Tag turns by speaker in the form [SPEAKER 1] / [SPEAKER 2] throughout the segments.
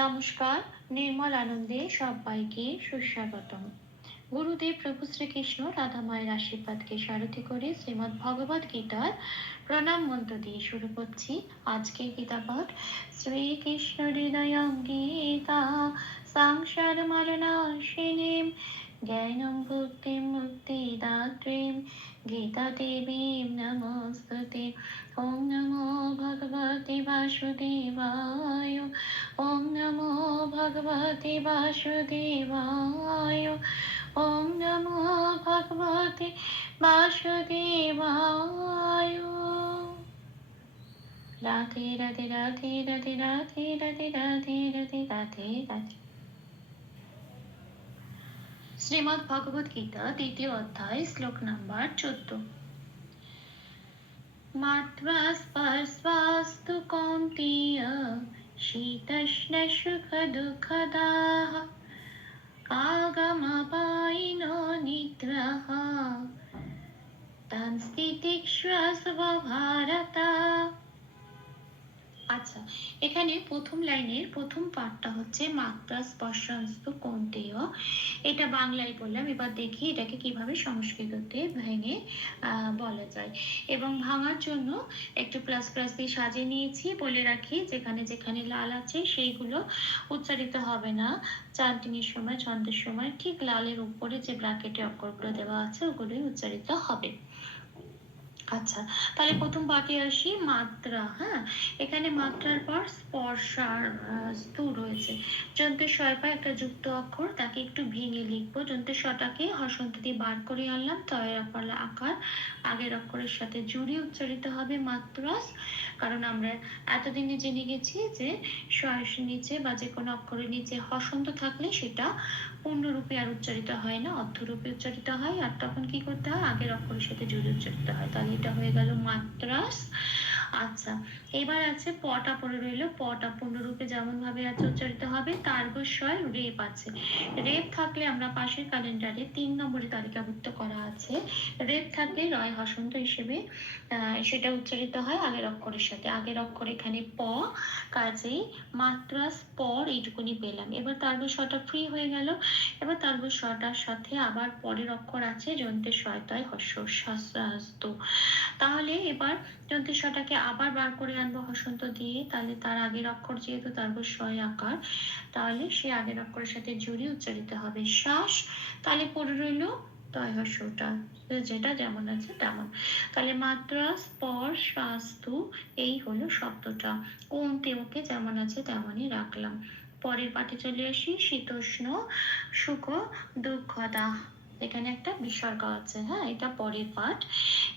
[SPEAKER 1] নমস্কার, নির্মল আনন্দে সবাইকে সুস্বাগতম। গুরুদেব প্রভু শ্রীকৃষ্ণ রাধা মায়ের আশীর্বাদকে সারথি করে শ্রীমৎ ভগবত গীতার প্রণাম মন্ত্র দিয়ে শুরু করছি। আজকের গীতা পাঠ শ্রীকৃষ্ণ হৃদয় গীতা, সংসার মরণাশিনীম জ্ঞানম ভক্তিম গীতা দেবীম নমস্তুতে ওম নমো ভগবতে বাসুদেবায় ওম নমো ভগবতে বাসুদেবায় ওম নমো ভগবতে বাসুদেবায় রাধে রাধে রাধে রাধে রাধে রাধে রাধে রাধে রাধে রাধে শ্রীমদ ভগবত গীতা, দ্বিতীয় অধ্যায়, শ্লোক নাম্বার চোদ্দ। মাত্রা স্পর্শাস্তু কৌন্তেয় শীতষ্ণ সুখ দুঃখদাহ আগমপায়িনো নিদ্রাহ তন্স্থিতিক্ষ্বস্ব ভারতা আচ্ছা এখানে প্রথম লাইনের প্রথম পার্টটা হচ্ছে মাত্রা স্পর্শাস্তু কোনতেয় এটা বাংলায় বললাম এবার দেখি এটাকে কীভাবে সংস্কৃততে ভেঙে বলা যায়। এবং ভাঙার জন্য একটু প্লাস প্লাস দিয়ে সাজিয়ে নিয়েছি, বলে রাখি, যেখানে যেখানে লাল আছে সেইগুলো উচ্চারিত হবে না। চান্টিং এর সময়, ছন্দের সময়, ঠিক লালের উপরে যে ব্র্যাকেটে অক্ষরগুলো দেওয়া আছে, ওগুলোই উচ্চারিত হবে। আচ্ছা তাহলে প্রথম বাকি আসি মাত্রা হ্যাঁ? এখানে মাত্রার পর স্পর্শার আহ, স্তু রয়েছে। যন্ত্রের ছয় পা একটা যুক্ত অক্ষর তাকে একটু ভেঙে লিখব। যন্ত্রের শটাকে হসন্ত দিয়ে বার করে আনলাম তয়ের পালা আকার। আগের অক্ষরের সাথে জুড়ে উচ্চারিত হবে মাত্রাস কারণ আমরা এতদিনে জেনে গেছি যে শয়ের নিচে বা যে কোনো অক্ষরের নিচে হসন্ত থাকলে সেটা পূর্ণরূপে আর উচ্চারিত হয় না, অর্ধরূপে উচ্চারিত হয়। আর তখন কি করতে হয়? আগের অক্ষরের সাথে জুড়ে উচ্চারিত হয়। তাহলে এটা হয়ে গেল মাত্রাস। আচ্ছা এবার আছে পটা পড়ে রইল। পটা পূর্ণরূপে যেমন ভাবে আছে উচ্চারিত হবে, তার তার্গস্বয় রেপ আছে। রেপ থাকলে আমরা পাশের ক্যালেন্ডারে তিন নম্বরে তালিকাভুক্ত করা আছে। রেপ থাকলে রয় হসন্ত হিসেবে সেটা উচ্চারিত হয় আগের অক্ষরের সাথে। আগের অক্ষর এখানে প, কাজেই মাত্রাস, পর এইটুকুনি পেলাম। এবার তার তার্গস্বটা ফ্রি হয়ে গেল। এবার তার তার্গস্বটার সাথে আবার পরের অক্ষর আছে, যন্ত্রের শয়তয় হস্য তাহলে এবার যন্ত্রের শটাকে আবার বার করে আনব হসন্ত দিয়ে, তাহলে তার আগের অক্ষর যেহেতু তারপর তার্গস্বয় আকার, তাহলে সে আগের অক্ষরের সাথে জুড়ে উচ্চারিত হবে শ্বাস। তাহলে পড়ে রইল তয় হস্যটা যেটা যেমন আছে তেমন। তাহলে মাত্রা স্পর স্বাস্থ্য এই হলো শব্দটা। কোন তেওকে যেমন আছে তেমনই রাখলাম। পরের পাঠে চলে আসি, শীতোষ্ণ, সুখ দুঃখদা এখানে একটা বিসর্গ আছে হ্যাঁ এটা পরের পাঠ।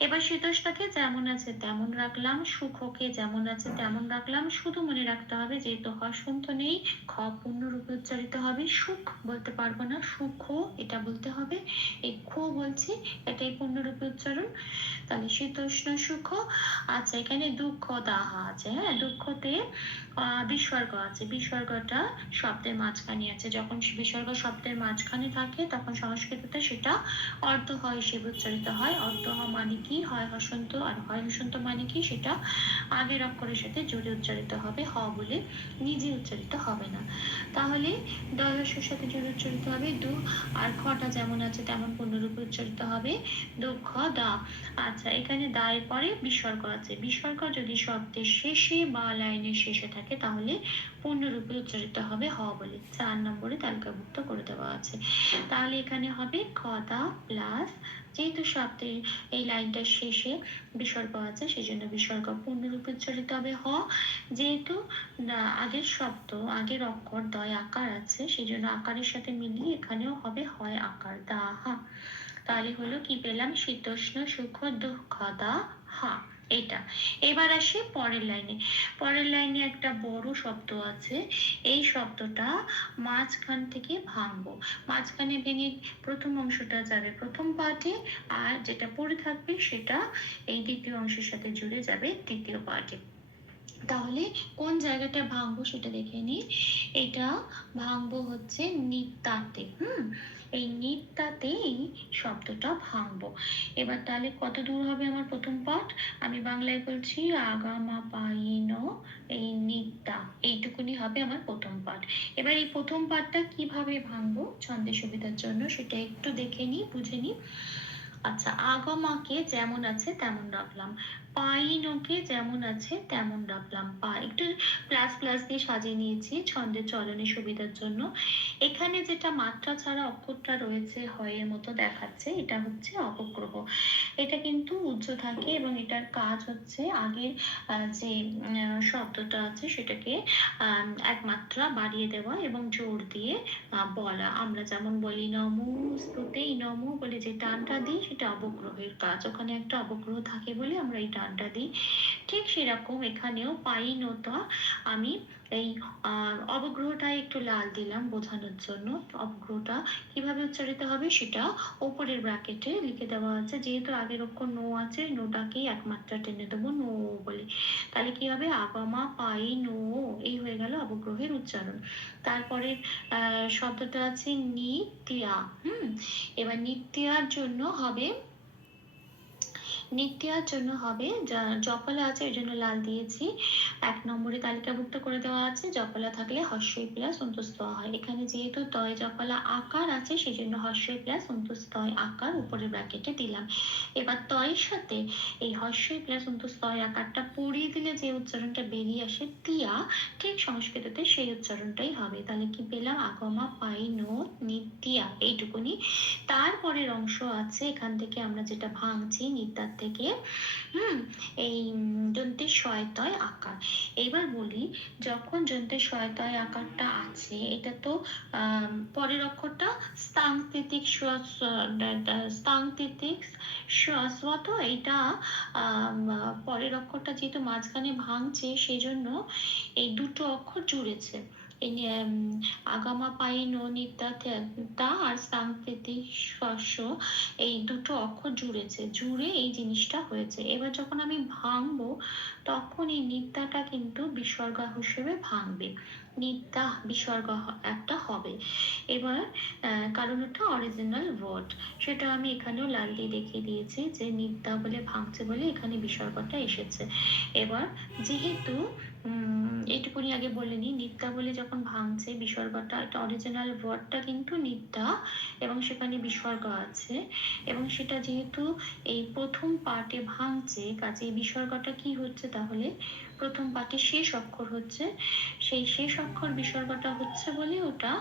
[SPEAKER 1] এবার শীতোষ্ণকে যেমন আছে তেমন রাখলাম, সুখকে যেমন আছে তেমন রাখলাম, শুধু মনে রাখতে হবে যেহেতু হসন্ত নেই, খ পূর্ণ রূপে উচ্চারিত হবে, সুখ বলতে পারব না, সুখ এটা বলতে হবে, এই খো বলছি, এটাই পূর্ণ রূপে উচ্চারণ। তাহলে শীতোষ্ণ সুখ? আচ্ছা এখানে দুঃখ দাহা আছে হ্যাঁ দুঃখতে বিসর্গ আছে, বিসর্গটা শব্দের মাঝখানে আছে, যখন বিসর্গ শব্দের মাঝখানে থাকে, তখন সংস্কৃততে সেটা অর্ধ হয় হিসেবে উচ্চারিত হয়। অর্ধ হ মানে কি? হয় হসন্ত আর হয় হসন্ত মানে কি? সেটা আগের অক্ষরের সাথে জুড়ে উচ্চারিত হবে। হ বলে নিজে উচ্চারিত হবে না। তাহলে দয়সের সাথে জুড়ে উচ্চারিত হবে। দু আর খটা যেমন আছে তেমন পূর্ণরূপে উচ্চারিত হবে। দুঃখ দা। আচ্ছা এখানে দায়ের পরে বিসর্গ আছে। বিসর্গ যদি শব্দের শেষে বা লাইনের শেষে থাকে, তাহলে পূর্ণরূপে উচ্চারিত হবে হ বলে। চার নম্বরে তালিকাভুক্ত করে দেওয়া আছে। তাহলে এখানে হবে খদা প্লাস যেহেতু শব্দের এই লাইনটার শেষে বিসর্গ আছে সেই জন্য বিসর্গ পূর্ণরূপে উচ্চারিত হবে হ। যেহেতু আগের শব্দ, আগের অক্ষর দয় আকার আছে সেই জন্য আকারের সাথে মিলিয়ে এখানেও হবে হয় আকার দা হা তাহলে হলো কি পেলাম? শীতোষ্ণ, সুখ, দুঃখ দা হা এটা এবার আসি পরের লাইনে। পরের লাইনে একটা বড় শব্দ আছে। এই শব্দটা মাঝখান থেকে ভাঙবো। মাঝখানে ভেঙে প্রথম অংশটা যাবে প্রথম পার্টে, আর যেটা পড়ে থাকবে সেটা এই দ্বিতীয় অংশের সাথে জুড়ে যাবে তৃতীয় পার্টে। তাহলে কোন জায়গাটা ভাঙবো সেটা দেখে নিই। এটা ভাঙবো হচ্ছে নিত্যাতে হুম? এই নিত্যাতেই শব্দটা ভাঙবো। এবার তাহলে কত দূর হবে আমার প্রথম পাঠ আমি বাংলায় বলছি, আগামা পাইন এই নিত্যা এইটুকুনি হবে আমার প্রথম পাঠ এবার এই প্রথম পাঠটা কীভাবে ভাঙবো? ছন্দের সুবিধার জন্য সেটা একটু দেখে নিই, বুঝে নিই। আচ্ছা আগমাকে যেমন আছে তেমন রাখলাম। পাইনকে যেমন আছে তেমন রাখলাম। পা একটু প্লাস প্লাস দিয়ে সাজিয়ে নিয়েছি ছন্দের চলনের সুবিধার জন্য। এখানে যেটা মাত্রা ছাড়া অক্ষরটা রয়েছে হয়ের মতো দেখাচ্ছে এটা হচ্ছে অপগ্রহ। এটা কিন্তু উজ্জ্ব থাকে এবং এটার কাজ হচ্ছে আগের যে শব্দটা আছে সেটাকে আহ, এক মাত্রা বাড়িয়ে দেওয়া এবং জোর দিয়ে বলা। আমরা যেমন বলি নমো স্তুতেই নমো বলে যে টানটা দিই সেটা অবগ্রহের কাজ। ওখানে একটা অবগ্রহ থাকে বলে আমরা এই টানটা দিই। ঠিক সেরকম এখানেও পাইনতা আমি এই অবগ্রহটা একটু লাল দিলাম বোঝানোর জন্য। অবগ্রহটা কীভাবে উচ্চারিত হবে সেটা ওপরের ব্র্যাকেটে লিখে দেওয়া আছে। যেহেতু আগের অক্ষর নো আছে নোটাকেই একমাত্রা টেনে দেবো নো বলে। তাহলে কি হবে? আগামা পাই নো এই হয়ে গেল অবগ্রহের উচ্চারণ। তারপরে শব্দটা আছে নিত্যা হুম? এবার নিত্যার জন্য হবে নিত্যার জন্য হবে। জপলা আছে, এর জন্য লাল দিয়েছি। এক নম্বরে তালিকাভুক্ত করে দেওয়া আছে। জপলা থাকলে হর্ষই প্লাস অন্তস্থ হয়। এখানে যেহেতু তয় জপলা আকার আছে সেই জন্য হর্ষই প্লাস অন্তস্থয় আকার উপরের ব্র্যাকেটে দিলাম। এবার তয়ের সাথে এই হর্ষই প্লাস অন্তস্থয় আকারটা পড়িয়ে দিলে যে উচ্চারণটা বেরিয়ে আসে তিয়া ঠিক সংস্কৃততে সেই উচ্চারণটাই হবে। তাহলে কি পেলাম? আগমা পাই নো নিত্যা, এইটুকুনি। তারপরের অংশ আছে। এখান থেকে আমরা যেটা ভাঙছি নিত্যার থেকে, হুম, এই দন্তের শয়তয় আকার। এবার বলি, যখন যন্ত্রের শয়তয় আকারটা আছে, এটা তো পরের অক্ষরটা স্তাংতিতিক স্তাংতিতিক স্বত এটা পরের অক্ষরটা যেহেতু মাঝখানে ভাঙছে সেই জন্য এই দুটো অক্ষর জুড়েছে। এই উম, আগামা পাই নো নিত্যা থে- তা আর সাংকেতিক শস্য এই দুটো অক্ষর জুড়েছে জুড়ে এই জিনিসটা হয়েছে। এবার যখন আমি ভাঙবো তখন এই নিত্যাটা কিন্তু বিসর্গ হিসেবে ভাঙবে। নিত্যা বিসর্গ একটা হবে। এবার কারণ ওটা অরিজিনাল ওয়ার্ড সেটা আমি এখানেও লাল দিয়ে দেখিয়ে দিয়েছি যে নিত্যা বলে ভাঙছে বলে এখানে বিসর্গটা এসেছে। এবার যেহেতু এইটুকুনি আগে বলে নিই নিদ্যা বলে যখন ভাঙছে, বিসর্গটা এটা অরিজিনাল ওয়ার্ডটা কিন্তু নিদ্যা এবং সেখানে বিসর্গ আছে এবং সেটা যেহেতু এই প্রথম পার্টে ভাঙছে কাজে বিসর্গটা কি হচ্ছে তাহলে? প্রথম পার্টে শেষ অক্ষর হচ্ছে। সেই শেষ অক্ষর বিসর্গটা হচ্ছে বলে ওটা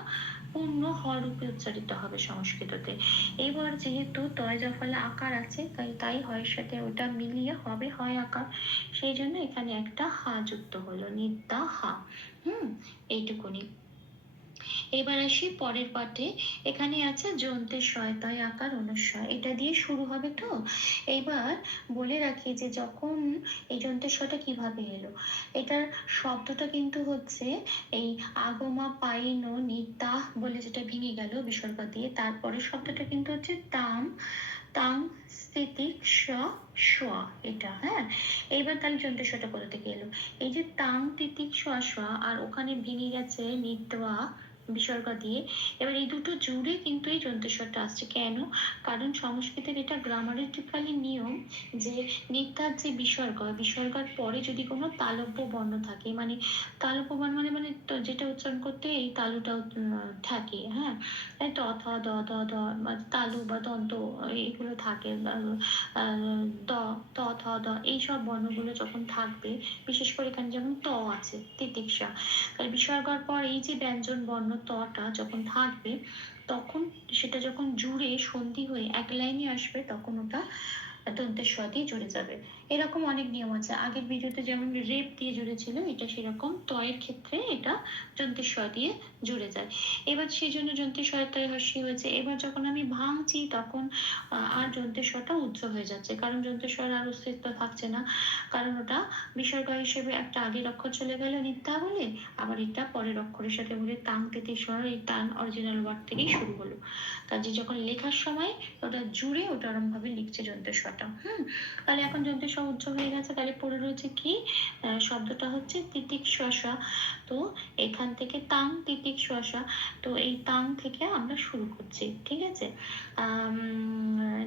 [SPEAKER 1] পূর্ণ হ রূপে উচ্চারিত হবে সংস্কৃততে। এবার যেহেতু তয় জফলা আকার আছে, তাই তাই হয়ের সাথে ওটা মিলিয়ে হবে হয় আকার। সেই জন্য এখানে একটা হা যুক্ত হলো নিদ্যা হা। হুম? এইটুকুনি। এবার আসি পরের পাঠে এখানে আছে যন্ত্রের শয়তায় আকার অনুস্বয় এটা দিয়ে শুরু হবে তো? এইবার বলে রাখি যে যখন এই যন্ত্রের স্বটা কীভাবে এলো, এটার শব্দটা কিন্তু হচ্ছে এই আগমা, পাইনো, নিতা বলে যেটা ভেঙে গেল বিসর্গ দিয়ে, তারপরে শব্দটা কিন্তু হচ্ছে তাম তাং স্থিতিক স সোয়া এটা হ্যাঁ? এইবার তাহলে যন্ত্রের স্বটা কোথা থেকে এলো? এই যে তাং তিতিক সোয়া সোয়া আর ওখানে ভেঙে গেছে নিত্যা বিসর্গ দিয়ে। এবার এই দুটো জুড়ে কিন্তু এই যন্ত্রস্বরটা আসছে। কেন? কারণ সংস্কৃতের এটা গ্রামারেটিক্যালি নিয়ম যে নিত্যার যে বিসর্গ বিসর্গের পরে যদি কোনো তালব্য বর্ণ থাকে মানে তালব্য বর্ণ মানে মানে যেটা উচ্চারণ করতে এই তালুটাও উম, থাকে হ্যাঁ? এই ত থ দ দ দ তালু বা দন্ত এগুলো থাকে দ ত থ দ এইসব বর্ণগুলো যখন থাকবে বিশেষ করে এখানে যেমন ত আছে তিতিক্ষা। বিসর্গর পর এই যে ব্যঞ্জন বর্ণ তটা যখন থাকবে, তখন সেটা যখন জুড়ে সন্ধি হয়ে এক লাইনে আসবে, তখন ওটা দন্তের স্ব দিয়ে জুড়ে যাবে। এরকম অনেক নিয়ম আছে। আগের ভিডিওতে যেমন রেপ দিয়ে জুড়েছিল, এটা সেরকম। তয়ের ক্ষেত্রে এটা যন্ত্রের দিয়ে জুড়ে যায়। এবার সেই জন্য যন্ত্রের তয় হস্যি হয়েছে। এবার যখন আমি ভাঙছি, তখন আর যন্ত্রের স্বটা উচ্চ হয়ে যাচ্ছে। কারণ যন্ত্রের আর অস্তিত্ব থাকছে না। কারণ ওটা বিসর্গ হিসেবে একটা আগের অক্ষর চলে গেল নিত্যা বলে। আবার এটা পরের অক্ষরের সাথে বলে তাং তেতে স্বর, এই টান অরিজিনাল ওয়ার্ড থেকেই শুরু হলো। কাজে যখন লেখার সময় ওটা জুড়ে ওটা ওরম ভাবে লিখছে যন্ত্রের হুম? তাহলে এখন যন্ত্রের সব উজ্জ্বল হয়ে গেছে। তাহলে পড়ে রয়েছে কি? শব্দটা হচ্ছে তিতিক শ্বাসা তো এখান থেকে তাং তিতিক শ্বাসা তো এই তাং থেকে আমরা শুরু করছি, ঠিক আছে?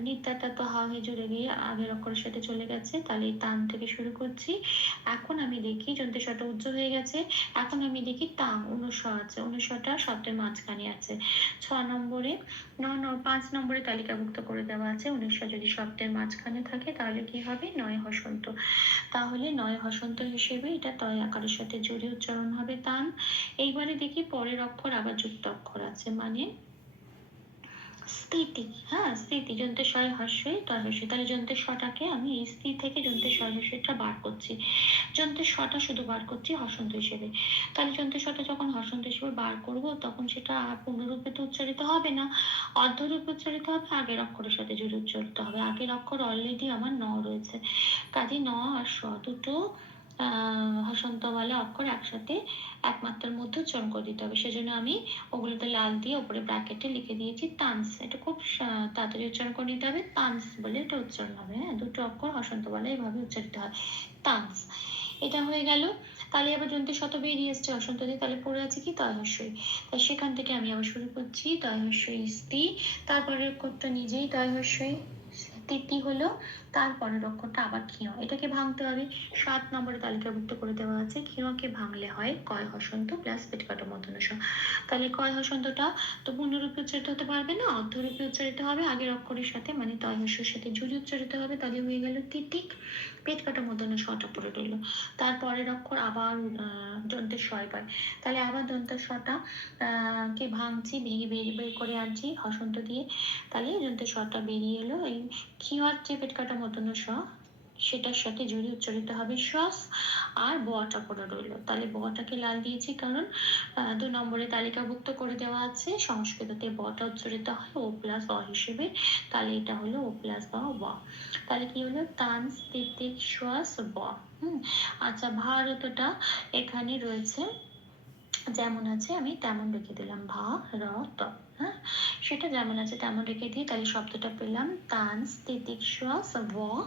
[SPEAKER 1] নিত্যাটা তো হা হে জুড়ে গিয়ে আগের অক্ষরের সাথে চলে গেছে। তাহলে এই থেকে শুরু করছি। এখন আমি দেখি যন্ত্রের স্বরটা উজ্জ্বল হয়ে গেছে। এখন আমি দেখি তাং অনুস্বর আছে। অনুস্বরটা শব্দের মাঝখানে আছে। ছ নম্বরে, ন পাঁচ নম্বরে তালিকাভুক্ত করে দেওয়া আছে। অনুস্বর যদি শব্দের মাঝখানে থাকে, তাহলে কি হবে? নয় হসন্ত। তাহলে নয় হসন্ত হিসেবে এটা তয় আকারের সাথে জোরে উচ্চারণ হবে তান। এইবারে দেখি পরের অক্ষর আবার যুক্ত অক্ষর আছে মানে স্থিতি হ্যাঁ স্থিতি যন্ত্রের স্বয় হর্ষই তয় হর্ষই তাহলে যন্ত্রের স্বটাকে আমি এই স্থির থেকে যন্ত্রের স্বয় হর্ষইটা বার করছি। যন্ত্রের স্বটা শুধু বার করছি হসন্ত হিসেবে। তাহলে যন্ত্রের স্বটা যখন হসন্ত হিসেবে বার করব, তখন সেটা পূর্ণরূপে তো উচ্চারিত হবে না। অর্ধরূপে উচ্চারিত হবে, আগের অক্ষরের সাথে জুড়ে উচ্চারিত হবে। আগের অক্ষর অলরেডি আমার ন রয়েছে। কাজে ন আর স দুটো আহ, হসন্ত বলে অক্ষর একসাথে একমাত্রার মধ্যে উচ্চারণ করে দিতে হবে। সেজন্য আমি ওগুলোতে লাল দিয়ে ওপরে ব্র্যাকেটে লিখে দিয়েছি তানস। এটা খুব তাড়াতাড়ি উচ্চারণ করে নিতে হবে। তানস বলে এটা উচ্চারণ হবে হ্যাঁ? দুটো অক্ষর হসন্ত বলে এভাবে উচ্চারিত হয়। তানস। এটা হয়ে গেল। তাহলে আবার যন্ত্র শত বেরিয়ে এসছে অসন্ত দিয়ে। তাহলে পড়ে আছে কি? তয়হস্যই তাই সেখান থেকে আমি আবার শুরু করছি। তয়হস্যই স্তি তারপরে অক্ষরটা নিজেই তয়হস্যই তিতি হলো তারপরের অক্ষরটা আবার ক্ষীয় এটাকে ভাঙতে হবে। সাত নম্বরে তালিকাভুক্ত করে দেওয়া আছে। ক্ষীয়কে ভাঙলে হয় কয় হসন্ত প্লাস পেট কাটো মতনস তাহলে কয় হসন্তটা? তো পূর্ণরূপে উচ্চারিত হতে পারবে না, অর্ধরূপে উচ্চারিত হবে, আগের অক্ষরের সাথে মানে তয় সাথে জুড়ে উচ্চারিত হবে, তাহলে হয়ে গেল তিতিক পেট কাটা মতন ছটা পড়ে রইল। তারপরের অক্ষর আবার দন্তের স্বয় পায়। তাহলে আবার দন্তের স্বটা কে ভাঙছি, ভেঙে বের বের করে আনছি হসন্ত দিয়ে। তাহলে দন্তের স্বটা বেরিয়ে এলো, এই ক্ষীয়ার যে পেট মতন স, সেটার সাথে জুড়ে উচ্চারিত হবে শ্বাস আর বটা পড়ে রইল। তাহলে বটাকে লাল দিয়েছি কারণ দু নম্বরে তালিকাভুক্ত করে দেওয়া আছে। সংস্কৃততে বটা উচ্চারিত হয় ও প্লাস অ হিসেবে। তাহলে এটা হলো ও প্লাস বা ব। তাহলে কি হলো? তান স্থিতিক শ্বাস ব। হুম? আচ্ছা ভারতটা এখানে রয়েছে। যেমন আছে আমি তেমন রেখে দিলাম ভা, র, ত হ্যাঁ? সেটা যেমন আছে তেমন রেখে দিয়ে তাহলে শব্দটা পেলাম তান স্থিতিক শ্বাস ব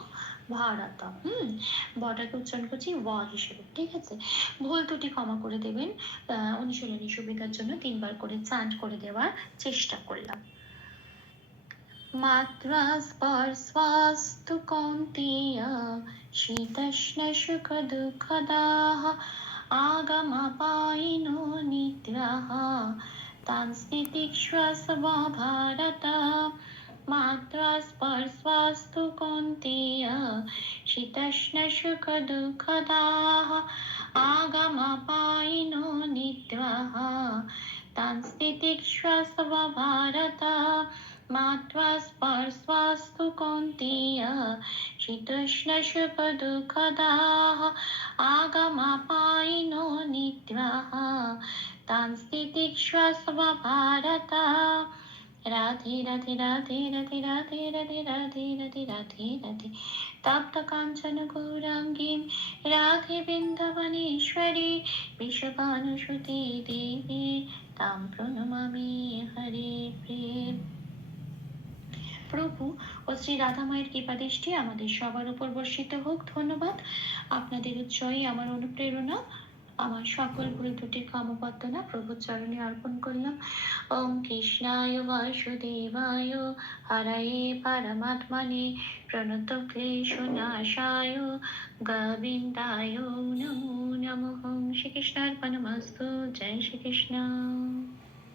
[SPEAKER 1] ভারত হুম? বটাকে উচ্চারণ করছি ওয়া হিসেবে, ঠিক আছে? ভুল ত্রুটি ক্ষমা করে দেবেন অনুশীলনী সুবিধার জন্য তিনবার করে চান্ট করে দেওয়ার চেষ্টা করলাম। মাত্রা স্পর্শাস্তু কৌন্তেয় শীতষ্ণ সুখ দুঃখদাহ আগমাপায়িনো वरः तांस्नितिक्ष्वसवा भारत मात्रा स्पर्श्वास्तु कौन्तेय शीतष्णशुकदुःखदाः आगमपायिनो निद्वः तांस्तिक्ष्वसव भारत मात्वा स्पर्श्वास्तु कौन्तेय शीतुष्णशुपदुःखदाः आगमपायिनो निद्वः ভারত রাধে রাধে রাধে রাধে রাধে রাধে রাধে রাধে রাধে রাধে তপ্ত কাঞ্চন গৌরাঙ্গীম রাধে বৃন্দাবনেশ্বরী বিশ্বভানুসুতি দেবী তাম প্রণমামি হরে প্রেম প্রভু ও শ্রী রাধা মায়ের কৃপাদৃষ্টি আমাদের সবার উপর বর্ষিত হোক। ধন্যবাদ। আপনাদের উৎসাহী আমার অনুপ্রেরণা। আমার সকল ভুল ত্রুটি কামপত্তনা প্রভুর চরণে অর্পণ করলাম। ওম কৃষ্ণায় বাসুদেবায় হরায়ে পরমাত্মনে প্রণত ক্লেশ নাশায় গোবিন্দায় নমো নমঃ। শ্রীকৃষ্ণার্পণমস্তু। জয় শ্রীকৃষ্ণ।